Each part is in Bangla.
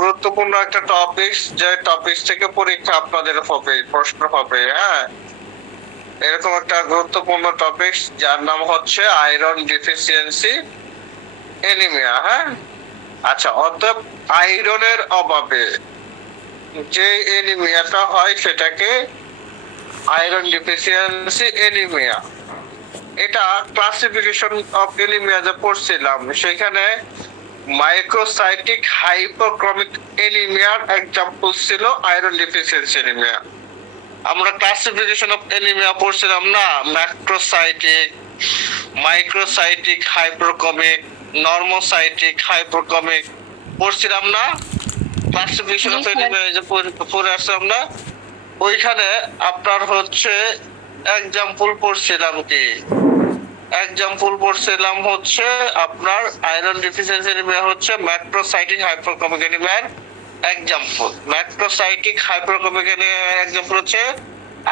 গুরুত্বপূর্ণ একটা টপিক, যে টপিক থেকে পরীক্ষা আপনাদের হবে, প্রশ্ন হবে। হ্যাঁ, এরকম একটা গুরুত্বপূর্ণ টপিক যার নাম হচ্ছে আয়রন ডিফিসিয়েন্সি এনিমিয়া। হ্যাঁ, আচ্ছা, অতএব আয়রনের অভাবে যে এনিমিয়াটা হয় সেটাকে আয়রন ডিফিসিয়েন্সি এনিমিয়া। এটা ক্লাসিফিকেশন অফ এনিমিয়া যে পড়ছিলাম, সেখানে মাইক্রোসাইটিক হাইপোক্রমিক এনিমিয়ার এক্সাম্পল ছিল আয়রন ডিফিসিয়েন্সি এনিমিয়া। আমরা ক্লাসিফিকেশন অফ এনিমিয়া পড়ছিলাম না, ম্যাক্রোসাইটিক, মাইক্রোসাইটিক হাইপোক্রমিক, নর্মোসাইটিক হাইপোক্রমিক পড়ছিলাম না, ক্লাসিফিকেশন অফ এনিমিয়া যে পড়ে আসলাম না, ওইখানে আপনার হচ্ছে এক্সাম্পল পড়ছিলাম কি, এক্সাম্পল পড়ছিলাম হচ্ছে আপনার আয়রন ডিফিসিয়েন্সি এনিমিয়া হচ্ছে ম্যাক্রোসাইটিক হাইপোক্রমিক এনিমিয়ার এক্সাম্পল। ম্যাক্রোসাইটিক হাইপোক্রমিক এনিমিয়ার এক্সাম্পল হচ্ছে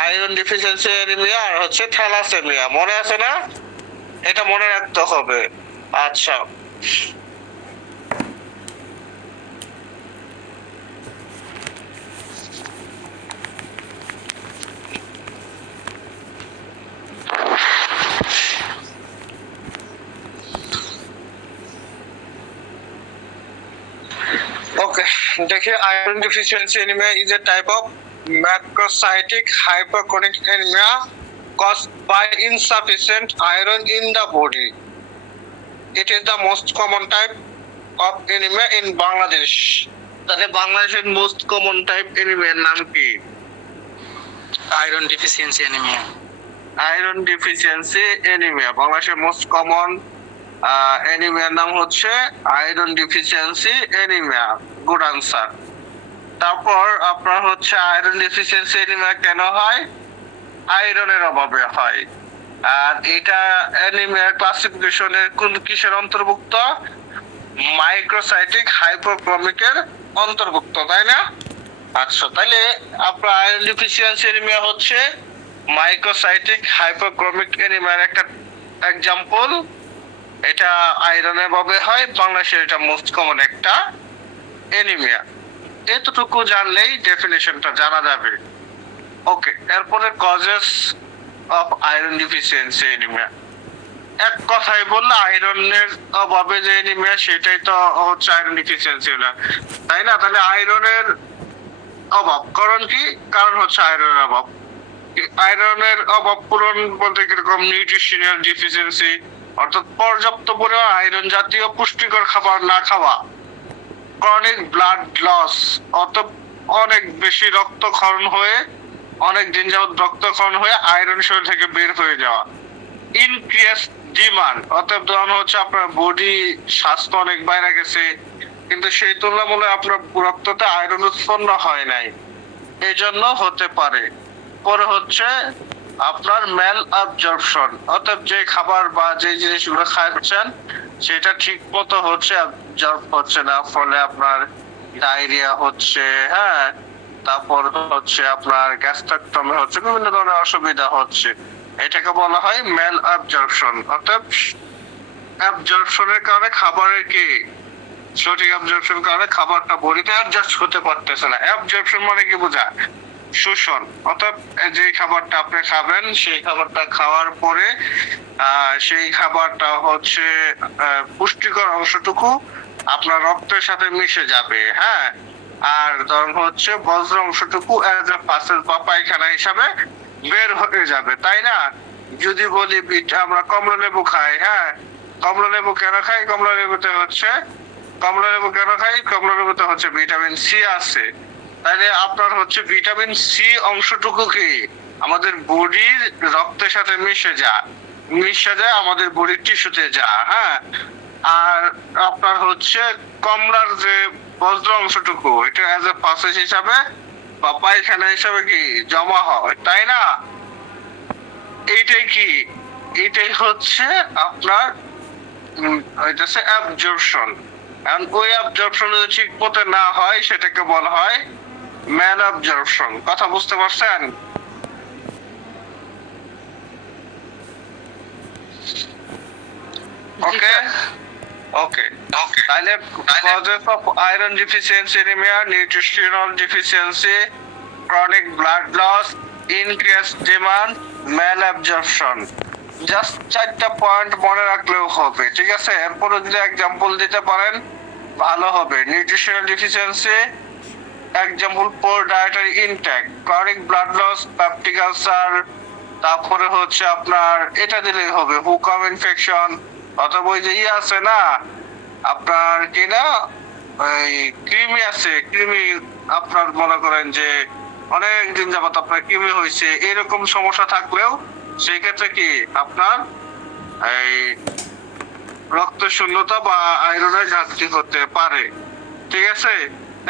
আয়রন ডিফিসিয়েন্সি এনিমিয়া আর হচ্ছে থ্যালাসেমিয়া। মনে আছে না? এটা মনে রাখতে হবে। আচ্ছা, okay, দেখে iron deficiency anemia is a type of macrocytic hyperchronic anemia caused by insufficient iron in the body. It is the most common type of anemia in Bangladesh. তাহলে বাংলাদেশের মোস্ট কমন টাইপ এনিমিয়ার নাম কি? Iron deficiency anaemia. Iron deficiency anaemia, বাংলাদেশের মোস্ট কমন এনিমিয়ার নাম হচ্ছে iron deficiency anaemia. Good answer. তারপর আপনার হচ্ছে আয়রন ডিফিসিয়েন্সি এনিমিয়া কেন হয়? আয়রনের অভাবে হয়। আর এটা এনিমিয়ার ক্লাসিফিকেশনের কোন কিসের অন্তর্ভুক্ত? মাইক্রোসাইটিক হাইপোক্রমিকের অন্তর্ভুক্ত, তাই না? আচ্ছা, তাহলে আপনার আয়রন ডিফিসিয়েন্সি এনিমিয়া হচ্ছে মাইক্রোসাইটিক হাইপোক্রমিক এনিমিয়ার একটা এক্সাম্পল। এটা আয়রনের অভাবে হয়, বাংলাদেশের এটা মোস্ট কমন একটা এনিমিয়া। এতটুকু জানলেই ডেফিনিশনটা জানা যাবে। ওকে, এরপরে causes of iron deficiency anaemia. এক কথায় বললে আয়রনের অভাবে যে এনিমিয়া সেটাই তো হচ্ছে আয়রন ডিফিসিয়েন্সি না, তাই না? তাহলে আয়রনের অভাব কারণ কি? কারণ হচ্ছে আয়রনের অভাব। আয়রনের অভাব পূরণ বলতে কিরকম? নিউট্রিশনাল ডিফিসিয়েন্সি, অর্থাৎ পর্যাপ্ত পরিমাণ আয়রন জাতীয় পুষ্টিকর খাবার না খাওয়া। ক্রনিক ব্লাড লস, অর্থাৎ অনেক বেশি রক্তক্ষরণ হয়ে, অনেক দিন যাবত রক্তক্ষরণ হয়ে আয়রন শরীর থেকে বের হয়ে যাওয়া। ইনক্রিজ ডিমান্ড, অর্থাৎ ধরুন হচ্ছে আপনার বডি স্বাস্থ্য অনেক বাইরে গেছে, কিন্তু সেই তুলনামূলক আপনার রক্ততে আয়রন উৎপন্ন হয় নাই, এই জন্য হতে পারে। পরে হচ্ছে আপনার ম্যাল অ্যাবজর্পশন, অর্থাৎ যে খাবার বা যে জিনিসগুলো খাচ্ছেন সেটা ঠিক মতো হচ্ছে অ্যাবজর্ব হচ্ছে না, ফলে আপনার ডায়রিয়া হচ্ছে। হ্যাঁ, তারপর হচ্ছে আপনার গ্যাস্ট্রাক্টমি হচ্ছে, বিভিন্ন ধরনের অসুবিধা হচ্ছে। এটাকে বলা হয় ম্যাল অ্যাবজর্পশন। অর্থাৎ অ্যাবজর্পশনের কারণে খাবারের কি সঠিক অ্যাবজর্পশন কারণে খাবারটা বডিতে অ্যাডজাস্ট হতে পারতেছে না। অ্যাবজর্পশন মানে কি বোঝায়? শোষণ। অর্থাৎ যে খাবারটা আপনি খাবেন সেই খাবারটা খাওয়ার পরে সেই খাবারটা হচ্ছে পুষ্টিকর অংশটুকু আপনার রক্তের সাথে মিশে যাবে। হ্যাঁ, আর ধরুন হচ্ছে বজ্র অংশটুকু অ্যাজ এ পাসেজ বা পায়খানা হিসাবে বের হয়ে যাবে, তাই না? যদি বলি আমরা কমলা লেবু খাই, হ্যাঁ, কমলা লেবু কেন খাই? কমলা লেবুতে হচ্ছে ভিটামিন সি আছে। তাহলে আপনার হচ্ছে ভিটামিন সি অংশটুকু কি আমাদের বডির রক্তের সাথে মিশে যায় আমাদের বডির টিস্যুতে হ্যাঁ। আর আপনার হচ্ছে কমলার যে বজ্র অংশটুকু, এটা অ্যাজ এ পাসেজ হিসাবে বা পায়খানা হিসাবে কি জমা হয়, তাই না? এইটাই হচ্ছে আপনার অ্যাবজর্পশন। ওই অ্যাবজর্পশন যদি ঠিক মতো না হয় সেটাকে বলা হয় ম্যাল অ্যাবজর্পশন। কথা বুঝতে পারছেন? ওকে, ওকে তাহলে causes of iron deficiency anemia, nutritional deficiency, chronic blood loss, increased demand, malabsorption. Just 4টা পয়েন্ট মনে রাখলেও হবে, ঠিক আছে? এরপরে যদি এক্সাম্পল দিতে পারেন ভালো হবে। Nutritional deficiency, example poor dietary intake, chronic blood loss, peptic ulcer, তারপরে হচ্ছে আপনার এটা দিলেই হবে হুকম ইনফেকশন, অথবা ওই যে আছে না আপনার কি না ওই কৃমি আছে, কৃমি আপনার মনে করেন যে অনেক দিন যাবত আপনার কৃমি হয়েছে, এরকম সমস্যা থাকলেও সেই ক্ষেত্রে কি আপনার এই রক্ত শূন্যতা বা আয়রনের ঘাটতি হতে পারে, ঠিক আছে?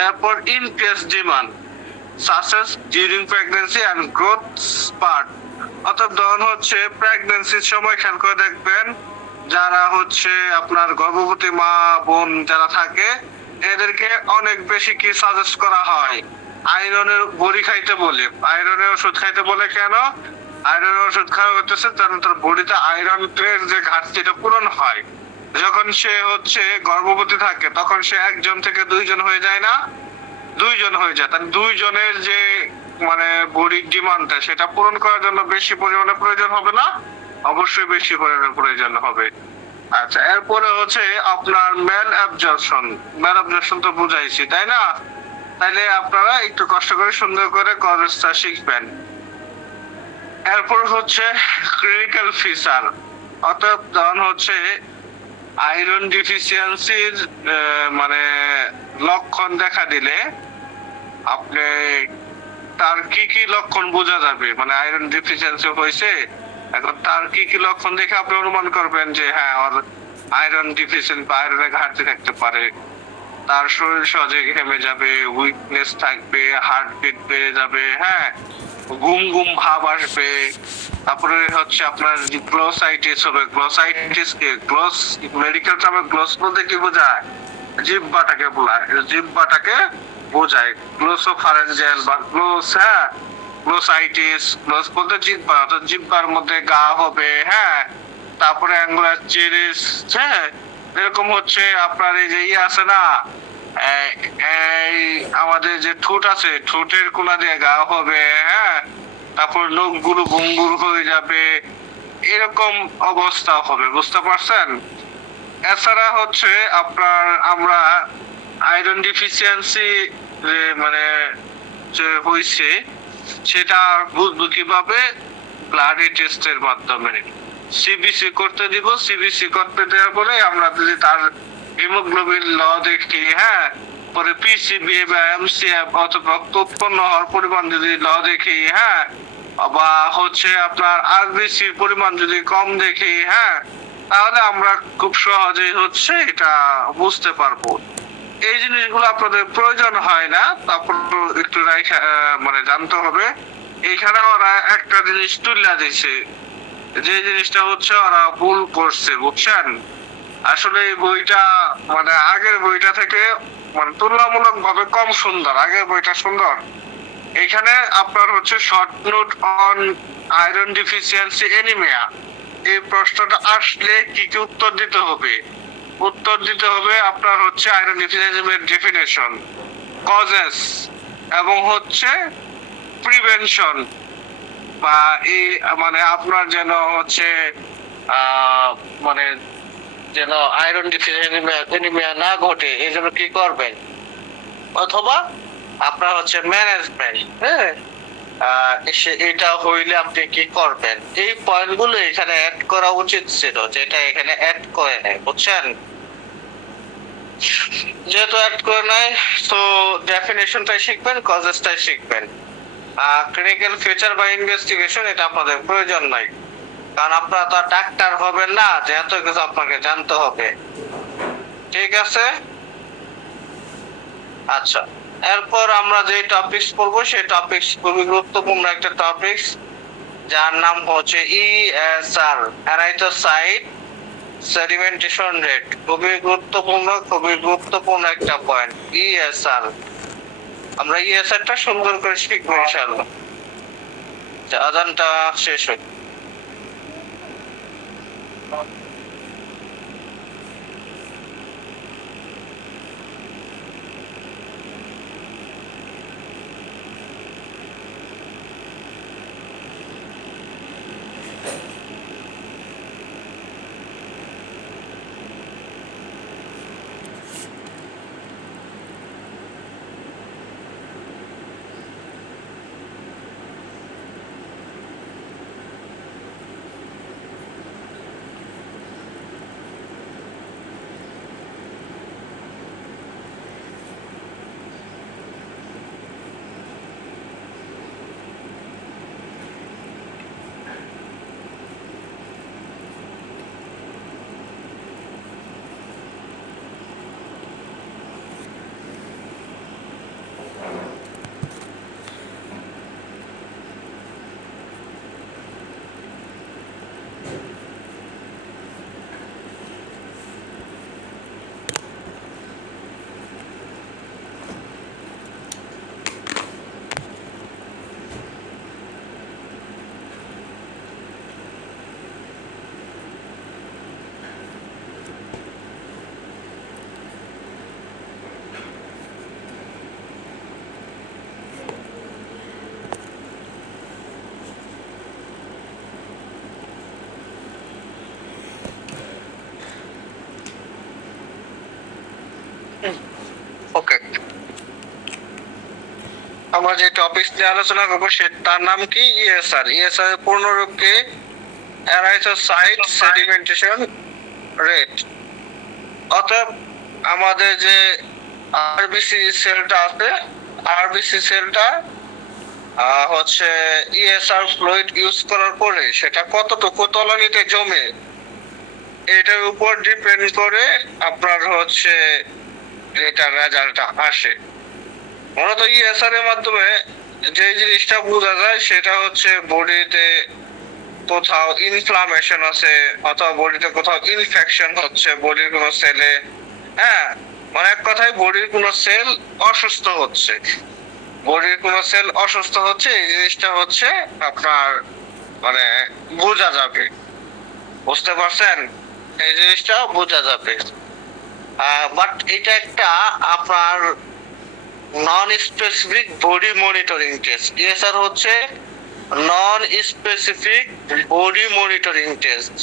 এরপর increase demand such as during pregnancy and growth spurt, অর্থাৎ ধরুন হচ্ছে প্রেগন্যান্সির সময় খেয়াল করে দেখবেন যারা হচ্ছে আপনার গর্ভবতী মা বোন যারা থাকে এদেরকে অনেক বেশি কি সাজেস্ট করা হয় আয়রনের বড়ি খাইতে বলে। আয়রনের ওষুধ খাইতে বলে কেন? আয়রনের ওষুধ খাওয়া হচ্ছে যেন তার বডিতে আয়রনের যে ঘাটতিটা পূরণ হয়। যখন সে হচ্ছে গর্ভবতী থাকে তখন সে 1জন থেকে 2জন হয়ে যায় না, 2জন হয়ে যায়। তাহলে 2জনের যে মানে বডির ডিমান্ডটা সেটা পূরণ করার জন্য বেশি পরিমাণে প্রয়োজন হবে না? অবশ্যই বেশি পরিমাণে প্রয়োজন হবে। আচ্ছা, এরপরে হচ্ছে আপনার মেল অ্যাবজর্পশন। মেল অ্যাবজর্পশন তো বুঝাইছি, তাই না? তাইলে আপনারা একটু কষ্ট করে সুন্দর করে কজেসটা শিখবেন। এরপর হচ্ছে ক্লিনিক্যাল ফিচার, অর্থাৎ ধরুন হচ্ছে আয়রন ডিফিসিয়েন্সির মানে লক্ষণ দেখা দিলে আপনি তার কি কি লক্ষণ বোঝা যাবে, মানে আয়রন ডিফিসিয়েন্সি হয়েছে, এখন তার কি কি লক্ষণ দেখে আপনি অনুমান করবেন যে হ্যাঁ ওর আয়রন ডিফিসিয়েন্ট বা আয়রনের ঘাটতি থাকতে পারে। তার শরীর সহজে ঘেমে যাবে, উইকনেস থাকবে, হার্টবিট বেড়ে যাবে, হ্যাঁ, ঘুম ঘুম ভাব আসবে। তারপরে হচ্ছে আপনার গ্লোসাইটিস হবে। গ্লোসাইটিস কি? গ্লোস মেডিকেল টার্মে গ্লোস বলতে কি বোঝায়? জিহ্বাটাকে বোঝায়, জিহ্বাটাকে বোঝায়। গ্লোসোফারেঞ্জিয়াল বা গ্লোস, হ্যাঁ, গ্লোসাইটিস। গ্লোস বলতে জিহ্বা, অর্থাৎ জিহ্বার মধ্যে গা হবে, হ্যাঁ। তারপরে অ্যাঙ্গুলার চেরিস, হ্যাঁ, এরকম হচ্ছে আপনার এই যে আছে না এই আমাদের যে ঠোঁট আছে, ঠোঁটের কোনা দিয়ে গা হবে, হ্যাঁ। তারপর লোকগুলো ভঙ্গুর হয়ে যাবে, এরকম অবস্থা হবে, বুঝতে পারছেন? এছাড়া হচ্ছে আপনার আমরা আয়রন ডিফিসিয়েন্সি মানে যে হয়েছে সেটা বুঝবো কিভাবে? ব্লাড টেস্টের মাধ্যমে সিবিসি করতে দিব। সিবিসি করতে দেওয়ার পরে আমরা যদি তার হিমোগ্লোবিন ল দেখি, হ্যাঁ, পরে পিসিবি বা এমসিএফ অথবা রক্ত উৎপন্ন হওয়ার পরিমাণ যদি ল দেখি, হ্যাঁ, বা হচ্ছে আপনার আরবিসির পরিমাণ যদি কম দেখি, হ্যাঁ, তাহলে আমরা খুব সহজেই হচ্ছে এটা বুঝতে পারবো। এই জিনিসগুলো আপনাদের প্রয়োজন হয় না, তারপর একটু মানে জানতে হবে। এইখানে ওরা একটা জিনিস তুলে দিছে, যে জিনিসটা হচ্ছে ওরা ভুল করছে, বুঝছেন? আসলে এই বইটা মানে আগের বইটা থেকে মানে তুলনামূলক ভাবে কম সুন্দর, আগের বইটা সুন্দর। এখানে আপনার হচ্ছে short note on iron deficiency anaemia, এই প্রশ্নটা আসলে কি কি উত্তর দিতে হবে? উত্তর দিতে হবে আপনার হচ্ছে আয়রন ডিফিসিয়েন্সির ডেফিনেশন, কজেস, এবং হচ্ছে প্রিভেনশন, বা এই মানে আপনার যেন হচ্ছে মানে যেন আয়রন ডিফিসিয়েন্সি এনিমিয়া না ঘটে এই জন্য কি করবেন, অথবা আপনার হচ্ছে ম্যানেজমেন্ট, হ্যাঁ, এটা হইলে আপনি কি করবেন। এই পয়েন্টগুলো এখানে অ্যাড করা উচিত ছিল, যেটা এখানে অ্যাড করে নেয়, বুঝছেন? যেহেতু অ্যাড করে নেয় তো ডেফিনেশনটাই শিখবেন, কজেসটাই শিখবেন। ক্লিনিক্যাল ফিচার বা ইনভেস্টিগেশন এটা আপনাদের প্রয়োজন নাই, কারণ আপনারা তো ডাক্তার হবেন না যে এত কিছু আপনাকে জানতে হবে, ঠিক আছে? আচ্ছা, এরপর আমরা যে টপিকস পড়বো সেই টপিকস খুবই গুরুত্বপূর্ণ একটা টপিকস, যার নাম হচ্ছে ইএসআর, এরাইথ্রোসাইট সেডিমেন্টেশন রেট। খুবই গুরুত্বপূর্ণ একটা পয়েন্ট ইএসআর। আমরা ইএসআরটা সুন্দর করে শিখবো ইনশাআল্লাহ। আজানটা শেষ হই। আমরা যে টপিক নিয়ে আলোচনা করবো তার নাম কি? ইএসআর। ইএসআর এর পূর্ণরূপ কি? এরাইথ্রোসাইট সেডিমেন্টেশন রেট। অতএব আমাদের যে আরবিসি সেলটা আছে, আরবিসি সেলটা হচ্ছে ইএসআর ফ্লুইড ইউজ করার পরে সেটা কতটুকু তলানিতে জমে, এটার উপর ডিপেন্ড করে আপনার হচ্ছে এটার রেজাল্টটা আসে। মূলত ইএসআর এর মাধ্যমে যে জিনিসটা বোঝা যায় সেটা হচ্ছে বডিতে কোথাও ইনফ্লামেশন আছে অথবা বডিতে কোথাও ইনফেকশন হচ্ছে বডির কোনো সেলে, হ্যাঁ, মানে এক কথায় বডির কোনো সেল অসুস্থ হচ্ছে, বডির কোনো সেল অসুস্থ হচ্ছে, এই জিনিসটা হচ্ছে আপনার মানে বোঝা যাবে। বুঝতে পারছেন? এই জিনিসটা বোঝা যাবে। বাট এটা একটা আপনার non specific body monitoring test. ESR হচ্ছে non specific body monitoring test,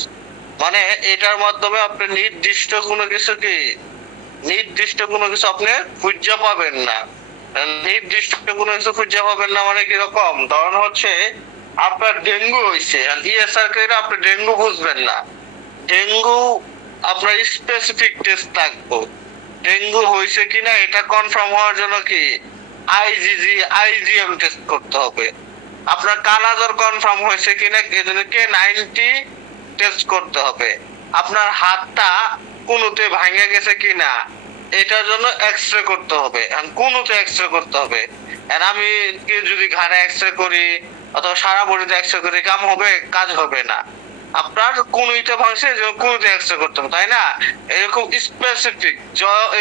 মানে এটার মাধ্যমে আপনি নির্দিষ্ট কোনো কিছু আপনি খুঁজে পাবেন না। নির্দিষ্ট কোনো কিছু খুঁজে পাবেন না মানে কিরকম? ধরুন হচ্ছে আপনার ডেঙ্গু হয়েছে, ইএসআর করে আপনি ডেঙ্গু বুঝবেন না। ডেঙ্গু আপনার স্পেসিফিক টেস্ট থাকবে। ডেঙ্গু হয়েছে কিনা এটা কনফার্ম হওয়ার জন্য কি আইজিএম টেস্ট করতে হবে। আপনার কালাজ্বর কনফার্ম হয়েছে কিনা এজন্য K90 টেস্ট করতে হবে। আপনার হাতটা কোনোতে ভাঙে গেছে কিনা এটার জন্য এক্সরে করতে হবে, কোনোতে এক্সরে করতে হবে। আর আমি যদি ঘাড়ে এক্সরে করি অথবা সারা বডিতে এক্সরে করি কাজ হবে না। আপনার কোনোইতে ভাঙছে কোনোতে এক্সরে করতে হবে, তাই না? এরকম স্পেসিফিক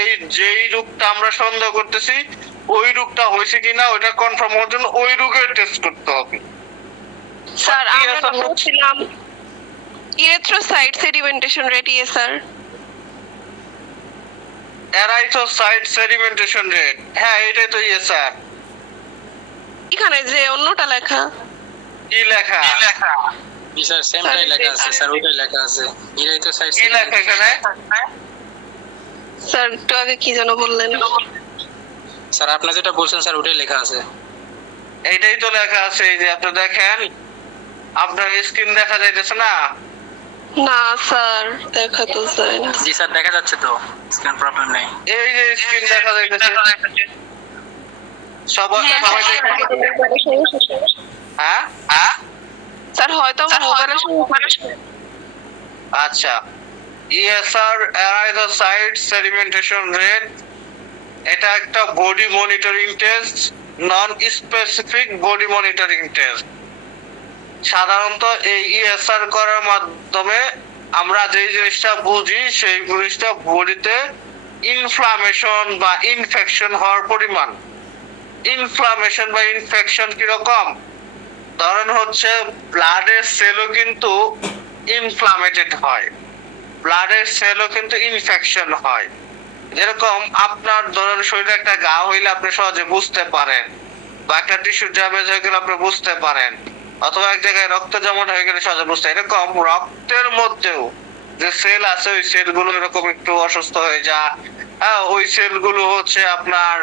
এই যেই রোগটা আমরা সন্দেহ করতেছি ওই রোগটা হয়েছে কিনা ওইটা কনফার্ম হওয়ার জন্য ওই রোগের টেস্ট করতে হবে। স্যার আমরা বলছিলাম erythrocyte sedimentation rate sir. Erythrocyte sedimentation rate, হ্যাঁ এটাই তো স্যার। এখানে যে অন্যটা লেখা কি লেখা? জি স্যার সেমটাই লেখা আছে স্যার, ওইটাই লেখা আছে ইরিথ্রোসাইট। কি লেখা এখানে? স্যার একটু আগে কি যেন বললেন? স্যার আপনি যেটা বলছেন স্যার ওটাই লেখা আছে। এইটাই তো লেখা আছে, এই যে আপনি দেখেন আপনার স্ক্রিন দেখা যাইতেছে না? না স্যার দেখা তো যায় না। জি স্যার দেখা যাচ্ছে তো, স্ক্রিন প্রবলেম নেই। এই যে স্ক্রিন দেখা যাইতেছে সবাই হ্যাঁ হ্যাঁ স্যার হয়তো মোবাইলের সমস্যা। আচ্ছা, ইএসআর এরাইথ্রোসাইট সেডিমেন্টেশন রেট এটা একটা বডি মনিটরিং টেস্ট, নন স্পেসিফিক বডি মনিটরিং টেস্ট। সাধারণত এই ইএসআর করার মাধ্যমে আমরা যে জিনিসটা বুঝি সেই জিনিসটা বডিতে ইনফ্লামেশন বা ইনফেকশন হওয়ার পরিমাণ। ইনফ্লামেশন বা ইনফেকশন কিরকম? ধরেন হচ্ছে ব্লাডের সেলও কিন্তু ইনফ্লামেটেড হয়, ব্লাডের সেলও কিন্তু ইনফেকশন হয়। যেরকম আপনার ধরেন শরীরে একটা ঘা হইলে আপনি সহজে বুঝতে পারেন, বা একটা টিস্যু ড্যামেজ হয়ে গেলে আপনি বুঝতে পারেন, অথবা এক জায়গায় রক্ত জমাট হয়ে গেলে সহজে বুঝতে। এরকম রক্তের মধ্যেও যে সেল আছে ওই সেলগুলো এরকম একটু অসুস্থ হয়ে যায়, হ্যাঁ ওই সেলগুলো হচ্ছে আপনার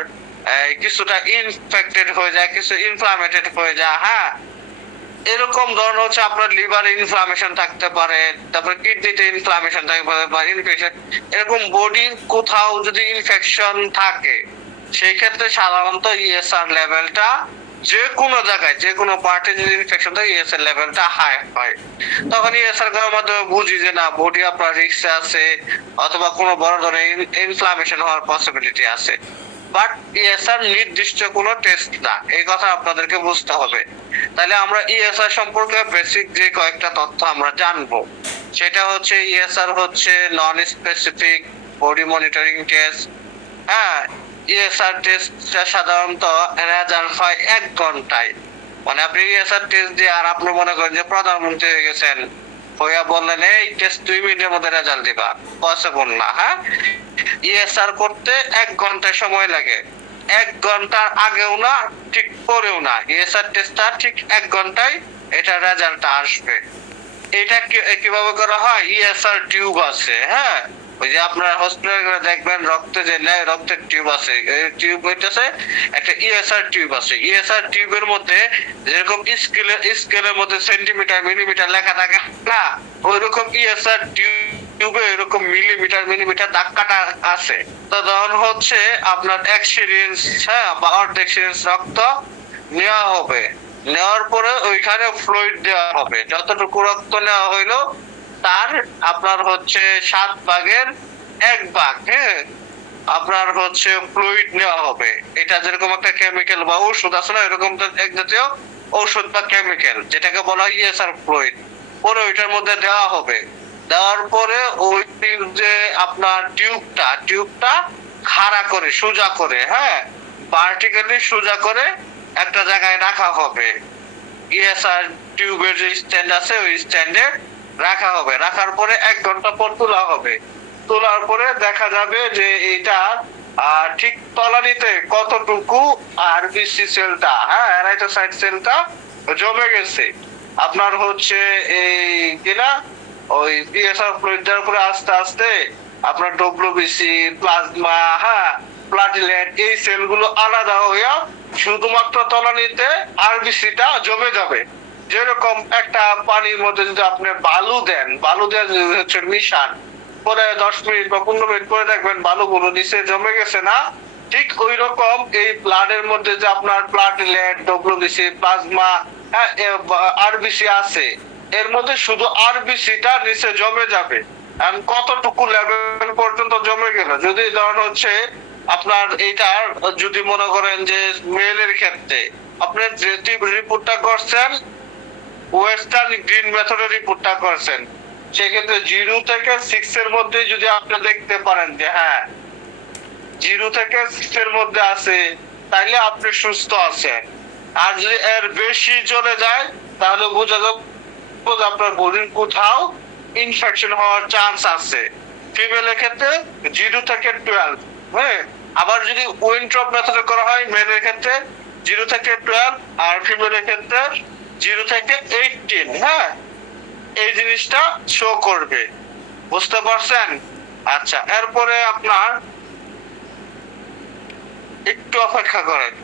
কিছুটা ইনফেক্টেড হয়ে যায়, কিছু ইনফ্লামেটেড হয়ে যায়, হ্যাঁ এরকম ধরনের হচ্ছে আপনার লিভারে ইনফ্লামেশন থাকতে পারে, তারপর কিডনিতে ইনফ্লামেশন থাকতে পারে বা ইনফেকশন, এরকম বডির কোথাও যদি ইনফেকশন থাকে সেই ক্ষেত্রে সাধারণত ইএসআর লেভেলটা যে কোনো জায়গায় যে কোনো পার্টে যদি ইনফেকশন থাকে ইএসআর লেভেলটা হাই হয়। তখন ইএসআর করার মাধ্যমে বুঝি যে না বডি আপনার রিস্কে আছে অথবা কোনো বড় ধরনের ইনফ্লামেশন হওয়ার পসিবিলিটি আছে। বাট ইএসআর নির্দিষ্ট কোনো টেস্ট না, এই কথা আপনাদেরকে বুঝতে হবে। তাহলে আমরা ইএসআর সম্পর্কে বেসিক যে কয়েকটা তথ্য আমরা জানবো সেটা হচ্ছে ইএসআর হচ্ছে non specific body monitoring test. হ্যাঁ, ইএসআর টেস্টটা সাধারণত রেজাল্ট হয় 1 ঘন্টায়। মানে আপনি ইএসআর টেস্ট দিয়ে আর আপনি মনে করেন যে প্রধানমন্ত্রী হয়ে গেছেন, হইয়া বললেন এই টেস্ট 2 মিনিটের মধ্যে রেজাল্ট দিবা, পসিবল না। হ্যাঁ, ইএসআর করতে 1 ঘন্টা সময় লাগে, 1 ঘন্টার আগেও না ঠিক পরেও না। ইএসআর টেস্টটা ঠিক 1 ঘন্টায় এটা রেজাল্ট আসবে। এটা কিভাবে করা হয়? ইএসআর টিউব আছে, হ্যাঁ ওই যে আপনার হসপিটালে দেখবেন রক্তে যে নেয়, রক্তের টিউব আছে, এই টিউব হইতেছে একটা ইএসআর টিউব আছে। ইএসআর টিউবের মধ্যে যেরকম স্কেলের মধ্যে সেন্টিমিটার মিলিমিটার লেখা থাকে না, ওইরকম ইএসআর টিউবে এরকম মিলিমিটার দাগ কাটা আছে। তো তখন হচ্ছে আপনার এক সিরিঞ্জ, হ্যাঁ, বা অর্ধেক সিরিঞ্জ রক্ত নেওয়া হবে। নেওয়ার পরে ওইখানে ফ্লুইড দেওয়া হবে। যতটুকু রক্ত নেওয়া হইলো তার আপনার হচ্ছে 7 ভাগের 1 ভাগ, হ্যাঁ, আপনার হচ্ছে ফ্লুইড নেওয়া হবে। এটা যেরকম একটা কেমিক্যাল বা ঔষধ আছে না, এরকম এক জাতীয় ঔষধ বা কেমিক্যাল, যেটাকে বলা হয় ইএসআর ফ্লুইড। পরে ওইটার মধ্যে দেওয়া হবে। দেওয়ার পরে ওই যে আপনার টিউবটা খাড়া করে সোজা করে, হ্যাঁ, ভার্টিক্যালি সোজা করে একটা জায়গায় রাখা হবে। ইএসআর টিউবের যে স্ট্যান্ড আছে ওই স্ট্যান্ডে রাখা হবে। রাখার পরে 1 ঘন্টা পর তোলা হবে। তোলার পরে দেখা যাবে যে এটা ঠিক তলানিতে কতটুকু আরবিসি সেলটা, হ্যাঁ, এরাইথোসাইট সেলটা জমে গেছে। আপনার হচ্ছে এই কিনা ওই ইএসআর ফ্লুইড দেওয়ার পরে আস্তে আস্তে আপনার ডব্লিউবিসি, প্লাজমা, হ্যাঁ, প্লাটিলেট, এই সেলগুলো আলাদা হইয়া শুধুমাত্র তলানিতে আরবিসিটা জমে যাবে। যেরকম একটা পানির মধ্যে যদি আপনি বালু দেন, বালু দেওয়া হচ্ছে মিশান, পরে 10 মিনিট বা 15 মিনিট পরে দেখবেন বালুগুলো নিচে জমে গেছে না, ঠিক ওই রকম এই ব্লাডের মধ্যে যে আপনার প্লাটিলেট, ডব্লিউবিসি, প্লাজমা, আরবিসি আছে, এর মধ্যে শুধু আরবিসিটা নিচে জমে যাবে। কতটুকু লেভেল পর্যন্ত জমে গেল, যদি ধরেন হচ্ছে আপনার এইটার, যদি মনে করেন যে মেলের ক্ষেত্রে আপনি যে রিপোর্টটা করছেন ওয়েস্টার্ন গ্রিন মেথডের রিপোর্টটা করছেন, সেক্ষেত্রে 0 থেকে 6 এর মধ্যে যদি আপনি দেখতে পারেন যে হ্যাঁ 0 থেকে 6 এর মধ্যে আছে, তাইলে আপনি সুস্থ আছেন। আর যদি এর বেশি চলে যায় তাহলে বোঝা যাবে আপনার বডির কোথাও ইনফেকশন হওয়ার চান্স আছে। ফিমেলের ক্ষেত্রে 0 থেকে 12, হ্যাঁ। আবার যদি উইনট্রপ মেথডে করা হয়, মেলের ক্ষেত্রে 0 থেকে 12 আর ফিমেলের ক্ষেত্রে 0 থেকে 18, হ্যাঁ, এই জিনিসটা শো করবে। বুঝতে পারছেন? আচ্ছা, এরপরে আপনার একটু অপেক্ষা করেন।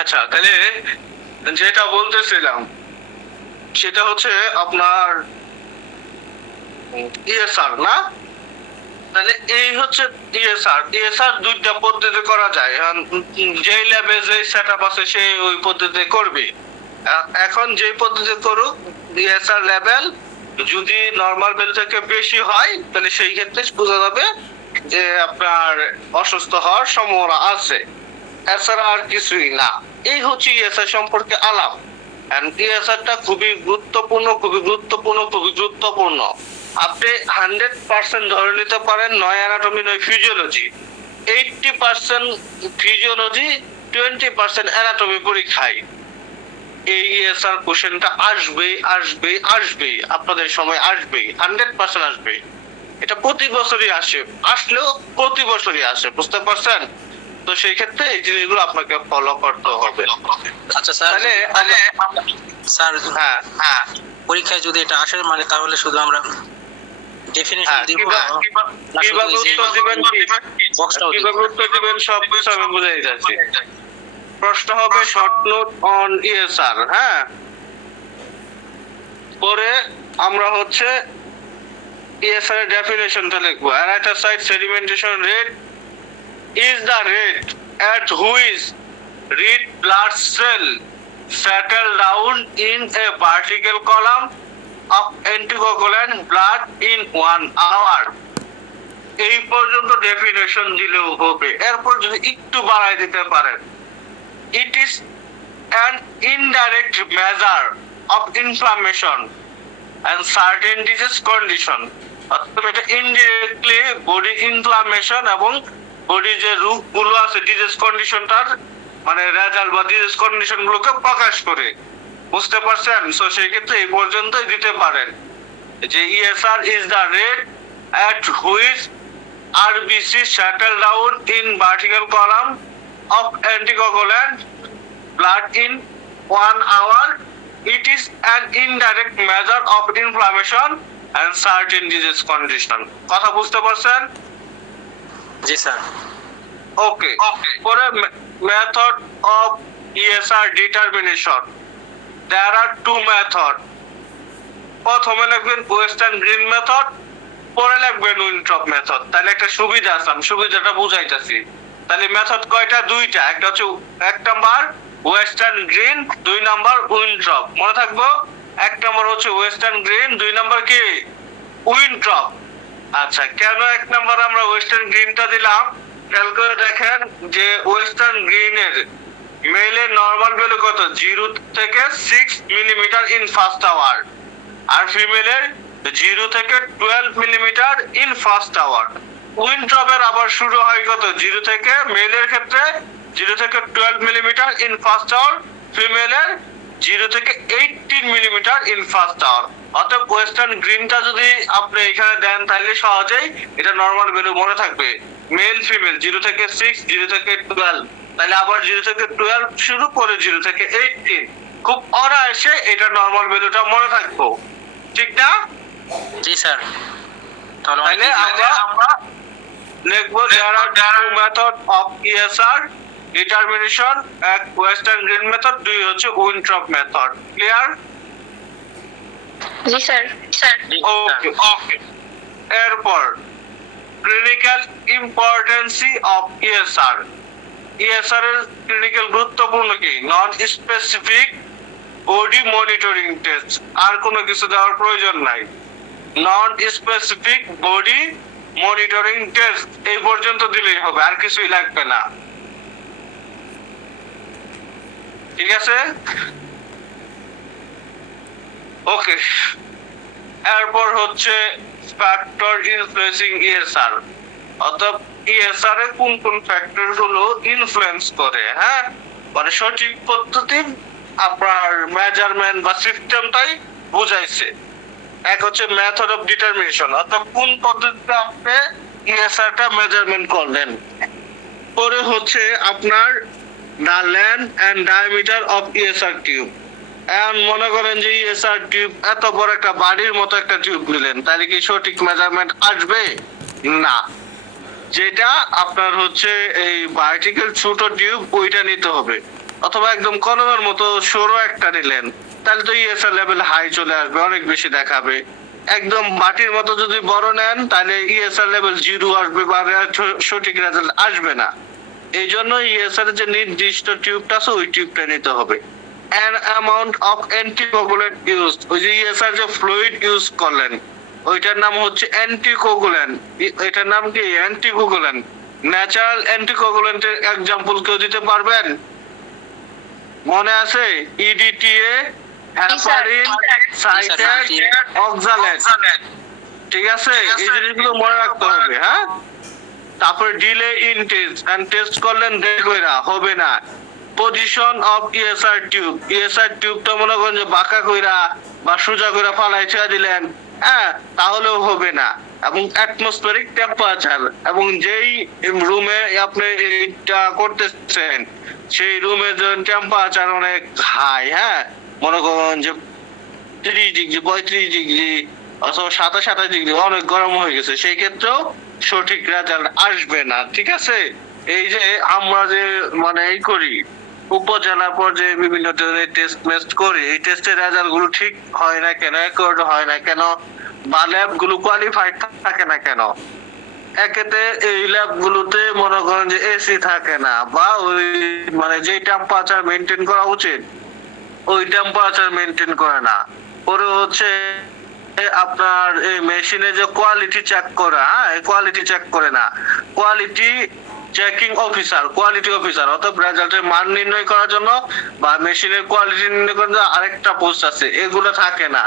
আচ্ছা, তাহলে যেটা বলতেছিলাম সেটা হচ্ছে আপনার ইএসআর না, তাহলে এই হচ্ছে ইএসআর দুইটা পদ্ধতি করা যায়। যে ল্যাবে যে সেটআপ আছে সে ওই পদ্ধতিতে করবে। এখন যে পদ্ধতি করুক, ইএসআর লেভেল যদি নরমাল ভ্যালু থেকে বেশি হয় তাহলে সেই ক্ষেত্রে বোঝা যাবে যে আপনার অসুস্থ হওয়ার সম্ভাবনা আছে, এছাড়া আর কিছুই না। এই হচ্ছে ইএসআর সম্পর্কে আলাপ। ইএসআরটা খুবই গুরুত্বপূর্ণ। আপনি 100% ধরে নিতে পারেন নয় অ্যানাটমি নয় ফিজিওলজি, 80% ফিজিওলজি, 20% অ্যানাটমি পরীক্ষায় এই ইএসআর কোশ্চেনটা আসবেই, আপনাদের সময় আসবেই, 100% আসবে। এটা প্রতি বছরই আসলেও প্রতি বছরই আসে, বুঝতে পারছেন? তো সেই ক্ষেত্রে এই জিনিসগুলো আপনাকে ফলো করতে হবে। আচ্ছা স্যার, স্যার হ্যাঁ, পরীক্ষায় যদি এটা আসে মানে তাহলে শুধু আমরা ডেফিনিশন দিব, কিভাবে উত্তর দিবেন, কিভাবে উত্তর দিবেন সব কিছু আমি বুঝাই যাচ্ছি। প্রশ্ন হবে শর্ট নোট অন ইএসআর, হ্যাঁ। পরে আমরা হচ্ছে ESR এর ডেফিনেশনটা লিখবো। Erythrocyte sedimentation rate is the rate at which red blood cell settle down in a vertical column of anticoagulant blood in 1 hour. এই পর্যন্ত ডেফিনেশন দিলেও হবে, এরপর যদি একটু বাড়াই দিতে পারেন। It is an indirect measure of inflammation and certain disease condition. অর্থাৎ এটা ইনডিরেক্টলি বডি ইনফ্লামেশন এবং বডি যে রোগগুলো আছে ডিজিজ কন্ডিশনটার মানে রেজাল্ট বা ডিজিজ কন্ডিশন গুলোকে প্রকাশ করে। বুঝতে পারছেন? সো সেই ক্ষেত্রে এই পর্যন্তই দিতে পারেন যে ESR is the rate at which RBC settle down in vertical column of anticoagulant blood in 1 hour. It is an indirect measure of inflammation and certain disease condition. কথা বুঝতে পারছেন? জি স্যার। ওকে। পরে method of ESR determination. There are two methods. প্রথমে লিখবেন ওয়েস্টার্ন গ্রিন মেথড, পরে লিখবেন উইনট্রপ মেথড। তাহলে একটা সুবিধা আছে, আমি সুবিধাটা বুঝাইতেছি। তাহলে মেথড কয়টা? দুইটা। একটা হচ্ছে এক নাম্বার ওয়েস্টার্ন গ্রিন, 2 নাম্বার উইনট্রপ। মনে থাকবো? এক নাম্বার হচ্ছে ওয়েস্টার্ন গ্রিন, 2 নাম্বার কি উইনট্রপ। আচ্ছা, কেন এক নাম্বার আমরা ওয়েস্টার্ন গ্রিনটা দিলাম? খেয়াল করে দেখেন যে ওয়েস্টার্ন গ্রিনের মেলের নরমাল ভ্যালু কত? 0 থেকে 6 মিলিমিটার ইন ফার্স্ট আওয়ার, আর ফিমেলের 0 থেকে 12 মিলিমিটার ইন ফার্স্ট আওয়ার। উইনট্রপের আবার শুরু হয় কত? 0 থেকে, মেলের ক্ষেত্রে 0 থেকে 12 মিলিমিটার ইন ফার্স্ট আওয়ার, ফিমেলের 0 থেকে 18 মিলিমিটার ইন ফার্স্ট আওয়ার। অর্থাৎ ওয়েস্টার্ন গ্রিনটা যদি আপনি এখানে দেন তাহলে সহজেই এটা নরমাল ভ্যালু মনে থাকবে। মেল ফিমেল 0 থেকে 6, 0 থেকে 12, তাহলে আবার 0 থেকে 12 শুরু করে 0 থেকে 18, খুব অনায়াসে এটা নরমাল ভ্যালুটা মনে থাকবো। ঠিক না? জি স্যার। তাহলে আমরা লিখবো there are two method of ESR determination, এক ওয়েস্টার্ন গ্রিন মেথড, 2 হচ্ছে উইনট্রপ মেথড। ক্লিয়ার? জি স্যার। Okay okay. এরপর clinical importancy of ESR। ESR এর ক্লিনিক্যাল গুরুত্বপূর্ণ কি? Non specific body monitoring test, আর কোনো কিছু দেওয়ার প্রয়োজন নাই। Non specific body monitoring test এই পর্যন্ত দিলেই হবে, আর কিছুই লাগবে না। ঠিক আছে? ওকে। এরপর হচ্ছে ফ্যাক্টর ইনফ্লুয়েন্সিং ESR, অর্থাৎ ESR এ কোন কোন ফ্যাক্টর গুলো ইনফ্লুয়েন্স করে। হ্যাঁ, মানে সঠিক পদ্ধতি আপনার মেজারমেন্ট বা সিস্টেমটাই বুঝাইছে। এক হচ্ছে মেথড অফ ডিটারমিনেশন, অর্থাৎ কোন পদ্ধতিতে আপনি ESR টা মেজারমেন্ট করলেন। পরে হচ্ছে আপনার the length and diameter of ESR tube. এখন মনে করেন যে ESR টিউব এত বড় একটা বাড়ির মতো একটা টিউব নিলেন, তাহলে কি সঠিক মেজারমেন্ট আসবে? না। যেটা আপনার হচ্ছে এই ভার্টিক্যাল ছোট টিউব ওইটা নিতে হবে, অথবা একদম কলমের মতো সরু একটা নিলেন, তাহলে তো ESR লেভেল হাই চলে আসবে, অনেক বেশি দেখাবে। একদম বাটির মতো যদি বড় নেন তাহলে ESR লেভেল 0 আসবে বা সঠিক রেজাল্ট আসবে না। এই জন্য ESR এর যে নির্দিষ্ট টিউবটা আছে ওই টিউবটা নিতে হবে। an amount of anticoagulant used, ওই যে ESR যে ফ্লুইড ইউজ করলেন ওইটার নাম হচ্ছে অ্যান্টিকোগুল্যান্ট। এটার নাম কি? অ্যান্টিকোগুল্যান্ট। ন্যাচারাল অ্যান্টিকোগুল্যান্টের এক্সাম্পল কেউ দিতে পারবেন? মনে আছে? EDTA, heparin, citrate, oxalate. ঠিক আছে? এই জিনিসগুলো মনে রাখতে হবে। হ্যাঁ, তারপরে delay in test, and test করলেন দেরি কইরা হবে না। Position of ESR tube, ESR টিউবটা মনে করেন যে বাঁকা কইরা বা সোজা কইরা ফালাই ছেড়ে দিলেন, হ্যাঁ, তাহলেও হবে না। এবং অ্যাটমসফেরিক টেম্পারেচার, এবং যেই রুমে আপনি এটা করতেছেন সেই রুমের টেম্পারেচার অনেক হাই, হ্যাঁ, মনে করেন যে 30 ডিগ্রি, 35 ডিগ্রি অথবা 27 ডিগ্রি, অনেক গরম হয়ে গেছে, সেই ক্ষেত্রেও সঠিক রেজাল্ট আসবে না। ঠিক আছে? এই যে আমরা যে মানে এই করি উপজেলা পর্যায়ে বিভিন্ন ধরনের টেস্ট মেস্ট করি, এই টেস্টের রেজাল্ট গুলো ঠিক হয় না কেন, অ্যাকর্ড হয় না কেন, বা ল্যাব গুলো কোয়ালিফাইড থাকে না কেন? একেতে এই ল্যাব গুলোতে মনে করেন যে এসি থাকে না, বা ওই মানে যে টেম্পারেচার মেনটেন করা উচিত ওই টেম্পারেচার মেনটেন করে না। পরে হচ্ছে আপনার এই মেশিনে যে কোয়ালিটি চেক করে, হ্যাঁ এই কোয়ালিটি চেক করে না, quality checking officer, quality officer, অর্থাৎ রেজাল্টের মান নির্ণয় করার জন্য বা মেশিনের কোয়ালিটি নির্ণয় করার জন্য আরেকটা পোস্ট আছে, এগুলো থাকে না।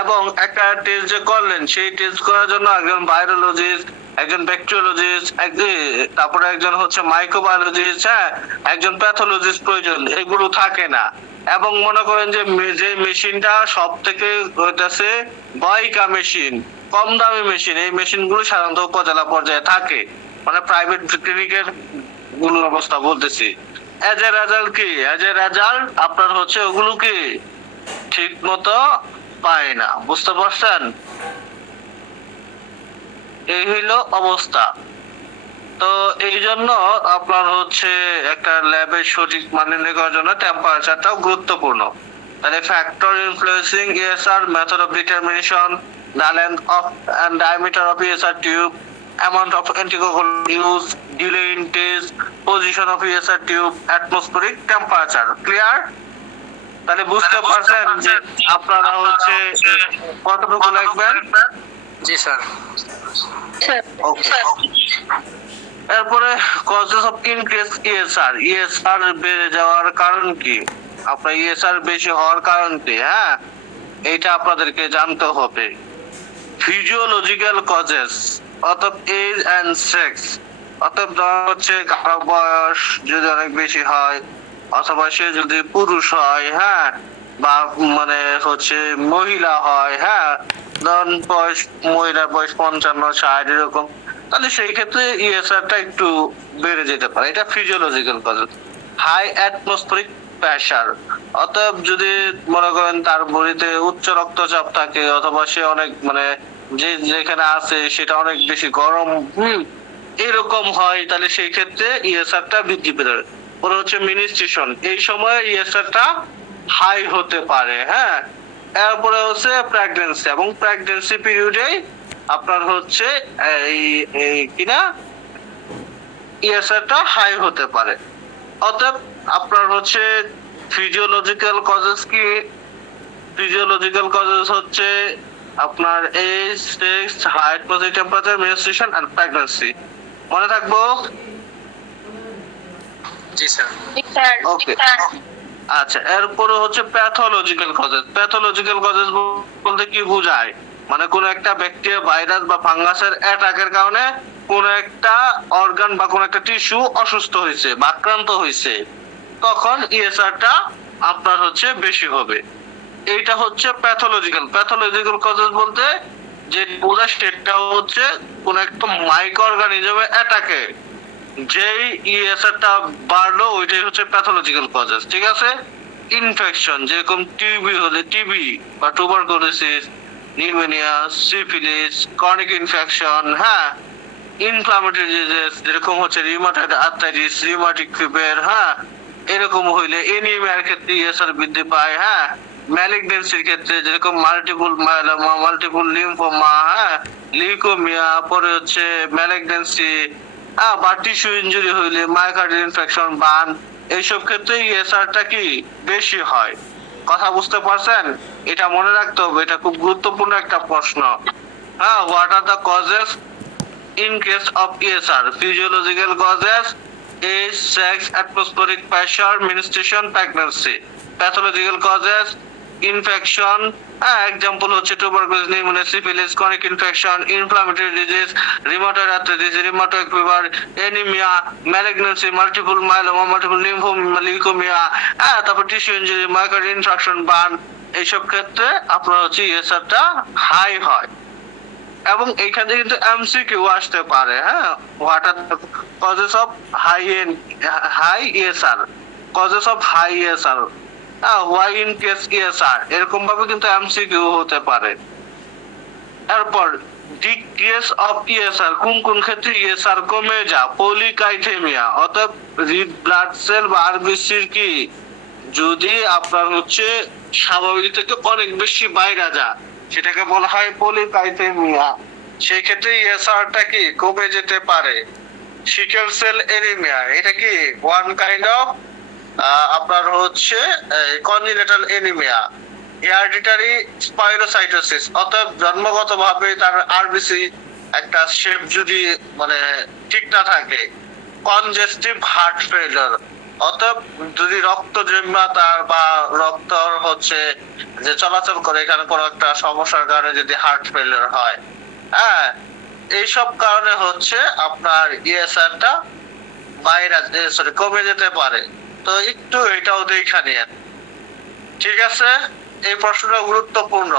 এবং একটা টেস্ট যে করলেন সেই টেস্ট করার জন্য একজন ভাইরোলজিস্ট, একজন ব্যাকটেরিওলজিস্ট, তারপরে একজন হচ্ছে মাইক্রোবায়োলজিস্ট, হ্যাঁ একজন প্যাথোলজিস্ট প্রয়োজন, এগুলো থাকে না। এবং মনে করেন যে যে মেশিনটা সব থেকে হইতেছে বয়কা মেশিন, কম দামি মেশিন, এই মেশিনগুলো সাধারণত উপজেলা পর্যায়ে থাকে, মানে প্রাইভেট ক্লিনিকের গুলোর অবস্থা বলতেছি। এজ এ রেজাল্ট কি, এজ এ রেজাল্ট আপনার হচ্ছে ওগুলো কি ঠিক মতো পায় না, বুঝতে পারছেন? এই হইলো অবস্থা। তো এই জন্য আপনার হচ্ছে একটা ল্যাবের সঠিক মান নির্ণয় করার জন্য টেম্পারেচারটাও গুরুত্বপূর্ণ। তাহলে factor influencing ESR, method of determination, the length of and diameter of ESR tube, amount of anticoagul used, delay in test, position of ESR tube, atmospheric temperature. Clear? তাহলে বুঝতে পারছেন যে আপনারা হচ্ছে কতটুকু লাগবেন? জি স্যার। ওকে। এরপরে causes of increase ESR, ESR বেড়ে যাওয়ার কারণ কি, আপনার ESR বেশি হওয়ার কারণ কি, হ্যাঁ এটা আপনাদেরকে জানতে হবে। ফিজিওলজিক্যাল কজেস, অর্থাৎ এজ এন্ড সেক্স, অর্থাৎ হচ্ছে কারো বয়স যদি অনেক বেশি হয় অথবা সে যদি পুরুষ হয়, হ্যাঁ বা মানে হচ্ছে মহিলা হয়, হ্যাঁ ধরুন বয়স, মহিলার বয়স 55-60 এরকম, তাহলে সেই ক্ষেত্রে ESRটা একটু বেড়ে যেতে পারে, এটা physiological cause. High atmospheric pressure, অতএব যদি মনে করেন তার বডিতে উচ্চ রক্তচাপ থাকে অথবা সে অনেক মানে যে যেখানে আছে সেটা অনেক বেশি গরম এরকম হয়, তাহলে সেই ক্ষেত্রে ESRটা বৃদ্ধি পেতে পারে। পরে হচ্ছে মিনিস্ট্রেশন, এই সময় ESRটা হাই হতে পারে, হ্যাঁ। এরপরে হচ্ছে প্রেগন্যান্সি, এবং প্রেগন্যান্সি পিরিয়ডে আপনার হচ্ছে এই কিনা ESRটা হাই হতে পারে। অতএব আপনার হচ্ছে ফিজিওলজিক্যাল কজেস কি, ফিজিওলজিক্যাল কজেস হচ্ছে আপনার age, sex, height, body temperature, menstruation and pregnancy. মনে থাকবো? জি স্যার। ওকে। আচ্ছা, এরপরে হচ্ছে প্যাথোলজিক্যাল কজেস। প্যাথোলজিক্যাল কজেস বলতে কি বোঝায়, মানে কোন একটা ব্যাকটেরিয়া, ভাইরাস বা ফাঙ্গাসের অ্যাটাকের কারণে কোন একটা অর্গান বা কোন একটা টিস্যু অসুস্থ হয়েছে বা আক্রান্ত হয়েছে, তখন ESRটা আপনার হচ্ছে বেশি হবে। এইটা হচ্ছে প্যাথোলজিক্যাল। প্যাথোলজিক্যাল কজেস বলতে যে বোঝায় সেটা হচ্ছে কোন একটা মাইক্রো অর্গানিজমের অ্যাটাকে যেই ESRটা বাড়লো ওইটাই হচ্ছে প্যাথোলজিক্যাল কজেস, ঠিক আছে? ইনফেকশন, যেরকম টিবি হলে টিবি বা tuberculosis, pneumonia, syphilis, chronic infection, হ্যাঁ ইনফ্লামেটরি ডিজিজ যেরকম হচ্ছে রিউমাটয়েড আর্থ্রাইটিস, রিউমাটিক ফিভার, হ্যাঁ এরকম হইলে এনিমিয়ার ক্ষেত্রে ESR বৃদ্ধি পায়, হ্যাঁ ম্যালিগনেন্সির ক্ষেত্রে যেরকম মাল্টিপল মায়োলোমা, মাল্টিপল লিম্ফোমা, হ্যাঁ লিউকোমিয়া, পরে হচ্ছে ম্যালিগনেন্সি, বা টিস্যু ইনজুরি হইলে মায়োকার্ডিয়াল ইনফেকশন, বার্ন, এইসব ক্ষেত্রে ESRটা কি বেশি হয়। কথা বুঝতে পারছেন? এটা মনে রাখতে হবে, এটা খুব গুরুত্বপূর্ণ একটা প্রশ্ন। হ্যাঁ, what are the causes in case of ESR? Physiological causes: age, sex, atmospheric pressure, menstruation, pregnancy. Pathological causes: infection, example হচ্ছে tuberculosis, pneumonia, syphilis, chronic infection, inflammatory disease, rheumatoid arthritis, rheumatoid fever, anemia, malignancy, multiple myeloma, multiple lymphoma, leukemia, তারপর tissue injury, myocardial infarction, burn, এইসব ক্ষেত্রে আপনার হচ্ছে ESRটা হাই হয়। এবং এইখান থেকে কিন্তু MCQ আসতে পারে, হ্যাঁ what are causes of high ESR, causes of high ESR, why in case ESR, এরকম ভাবে কিন্তু MCQ হতে পারে। এরপর ডিক্রিজ অফ ESR, কোন কোন ক্ষেত্রে ESR কমে যা, পলিকাইথেমিয়া, অর্থাৎ রেড ব্লাড সেল বা RBCর কি যদি আপনার হচ্ছে স্বাভাবিক থেকে অনেক বেশি বাইরে যায়, সেটাকে বলা হয় পলিসাইথেমিয়া। সেই ক্ষেত্রে ইএসআরটা কি কমে যেতে পারে। সিকেল সেল এনিমিয়া, এটা কি ওয়ান কাইন্ড অফ আপনার হচ্ছে কনজেনিটাল এনিমিয়া। হেরিডিটারি স্পাইরোসাইটোসিস, অর্থাৎ জন্মগতভাবে তার আরবিসি একটা শেপ যদি মানে ঠিক না থাকে। কনজেস্টিভ হার্ট ফেলিওর, অর্থাৎ যদি রক্ত জন্মাতার বা রক্ত হচ্ছে যে চলাচল করে এখানে কোনো একটা সমস্যার কারণে যদি হার্ট ফেলিওর হয়, হ্যাঁ, এইসব কারণে হচ্ছে আপনার ইএসআরটা কমে যেতে পারে। তো একটু এটাও দেখা নিয়েন, ঠিক আছে? এই প্রশ্নটা গুরুত্বপূর্ণ।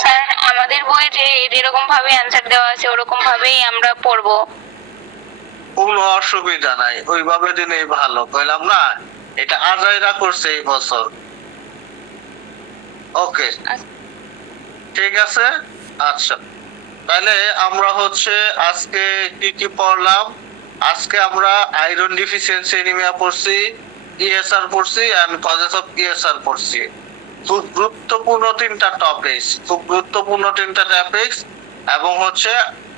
স্যার আমাদের বইয়ে যে যেরকম ভাবে অ্যানসার দেওয়া আছে ওরকম ভাবেই আমরা পড়বো। কোনো অসুবিধা নাই, ওইভাবে দিলেই ভালো। কইলাম না, এটা আজাইরা করছে এই বছর। ওকে, ঠিক আছে। আচ্ছা, তাহলে আমরা হচ্ছে আজকে কি কি পড়লাম? আজকে আমরা আয়রন ডিফিসিয়েন্সি এনিমিয়া পড়ছি, ইএসআর পড়ছি এন্ড কজেস অফ ইএসআর পড়ছি। খুব গুরুত্বপূর্ণ তিনটা টপিকস, এবং হচ্ছে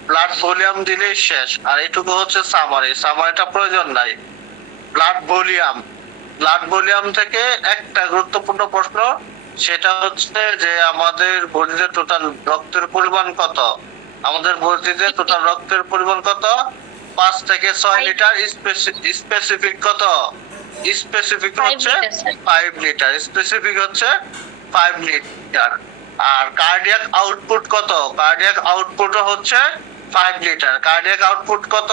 ব্লাড ভলিউম দিলেই শেষ। আর এটুকু হচ্ছে সামারিটা প্রয়োজন নাই। ব্লাড ভলিউম থেকে একটা গুরুত্বপূর্ণ প্রশ্ন, সেটা হচ্ছে যে আমাদের বডিতে টোটাল রক্তের পরিমাণ কত? আমাদের বডিতে টোটাল রক্তের পরিমাণ কত? 5 থেকে 6 লিটার। স্পেসিফিক কত? স্পেসিফিক হচ্ছে 5 লিটার। স্পেসিফিক হচ্ছে 5 লিটার। আর কার্ডিয়াক আউটপুট কত? কার্ডিয়াক আউটপুট হচ্ছে 5 লিটার। কার্ডিয়াক আউটপুট কত?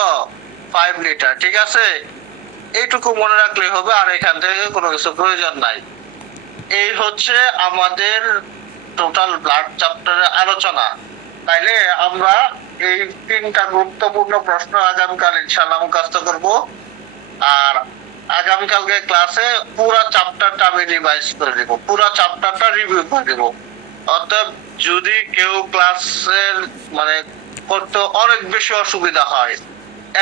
5 লিটার, ঠিক আছে? এইটুকু মনে রাখলে হবে, আর এখান থেকে কোনো কিছু প্রয়োজন নাই। এই হচ্ছে আমাদের টোটাল ব্লাড চ্যাপ্টারের আলোচনা। তাইলে আমরা এই তিনটা গুরুত্বপূর্ণ প্রশ্ন আগামীকাল ইনশাআল্লাহ মুখস্থ করব। আর আগামীকালকে ক্লাসে পুরো চ্যাপ্টারটা আমি রিভাইজ করে দেব, পুরো চ্যাপ্টারটা রিভিউ করে দেব। অর্থাৎ যদি কেউ ক্লাসের মানে করতে অনেক বেশি অসুবিধা হয়,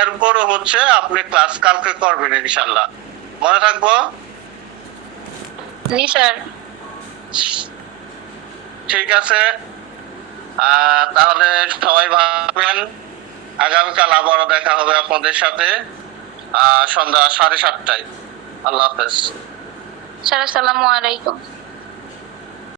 এরপরও হচ্ছে আপনি ক্লাস কালকে করবেন ইনশাআল্লাহ। মনে থাকবো? জি স্যার। ঠিক আছে, তাহলে সবাই ভাববেন। আগামীকাল আবারও দেখা হবে আপনাদের সাথে সন্ধ্যা 7:30টায়। আল্লাহ হাফেজ স্যার আসসালামু আলাইকুম।